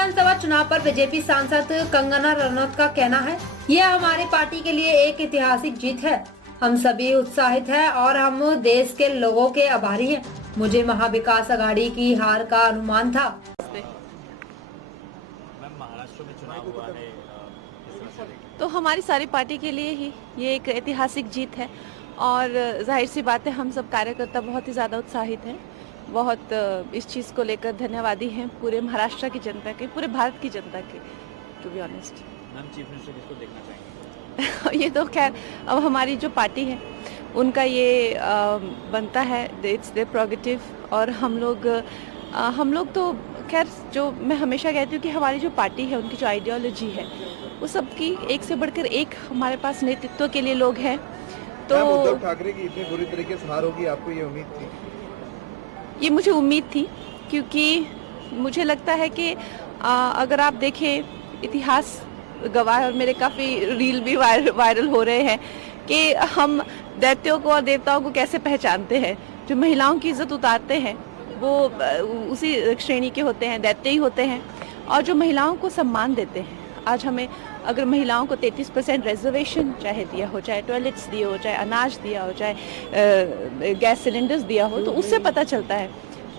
विधानसभा चुनाव पर बीजेपी सांसद कंगना रनौत का कहना है, यह हमारी पार्टी के लिए एक ऐतिहासिक जीत है। हम सभी उत्साहित हैं और हम देश के लोगों के आभारी हैं। मुझे महाविकास आघाड़ी की हार का अनुमान था। मैम, महाराष्ट्र में चुनाव हुआ है, किस तरह से देखते तो हमारी सारी पार्टी के लिए ही ये एक ऐतिहासिक जीत है और जाहिर सी बात है हम सब कार्यकर्ता बहुत ही ज़्यादा उत्साहित हैं, बहुत इस चीज़ को लेकर धन्यवादी हैं पूरे महाराष्ट्र की जनता के, पूरे भारत की जनता के, टू बी ऑनेस्ट। हैं? मैम, चीफ मिनिस्टर किसको देखना चाहेंगे? ये तो खैर अब हमारी जो पार्टी है उनका ये बनता है, इट्स देयर प्रोगेटिव। और हम लोग तो खैर, जो मैं हमेशा कहती हूँ कि हमारी जो पार्टी है उनकी जो आइडियोलॉजी है वो सबकी एक से बढ़कर एक हमारे पास नेतृत्व के लिए लोग हैं। तो उद्धव ठाकरे की इतनी बुरी तरीके से हार होगी, आपको ये उम्मीद थी? ये मुझे उम्मीद थी, क्योंकि मुझे लगता है कि अगर आप देखें इतिहास गवाह, और मेरे काफ़ी रील भी वायरल हो रहे हैं कि हम दैत्यों को और देवताओं को कैसे पहचानते हैं। जो महिलाओं की इज्जत उतारते हैं वो उसी श्रेणी के होते हैं, दैत्य ही होते हैं। और जो महिलाओं को सम्मान देते हैं, आज हमें अगर महिलाओं को 33% रिजर्वेशन चाहे दिया हो, चाहे टॉयलेट्स दिए हो, चाहे अनाज दिया हो, चाहे गैस सिलेंडर्स दिया हो, तो उससे पता चलता है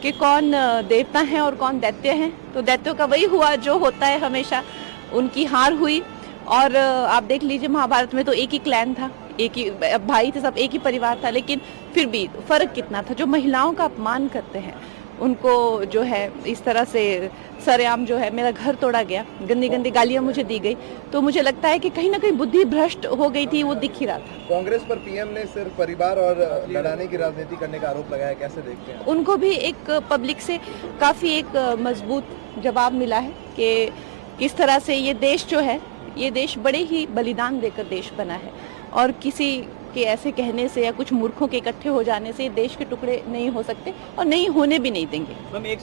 कि कौन देवता हैं और कौन दैत्य हैं। तो दैत्यों का वही हुआ जो होता है हमेशा, उनकी हार हुई। और आप देख लीजिए, महाभारत में तो एक ही क्लैन था, एक ही भाई थे, सब एक ही परिवार था, लेकिन फिर भी फर्क कितना था। जो महिलाओं का अपमान करते हैं उनको जो है इस तरह से सरेआम जो है मेरा घर तोड़ा गया, गंदी गंदी गालियां मुझे दी गई, तो मुझे लगता है कि कहीं ना कहीं बुद्धि भ्रष्ट हो गई थी, वो दिख ही रहा था। कांग्रेस पर पीएम ने सिर्फ परिवार और लड़ाने की राजनीति करने का आरोप लगाया, कैसे देखते हैं? उनको भी एक पब्लिक से काफ़ी एक मजबूत जवाब मिला है कि किस तरह से ये देश जो है, ये देश बड़े ही बलिदान देकर देश बना है, और किसी के ऐसे कहने से या कुछ मूर्खों के इकट्ठे हो जाने से देश के टुकड़े नहीं हो सकते और नहीं होने भी नहीं देंगे। मैम, एक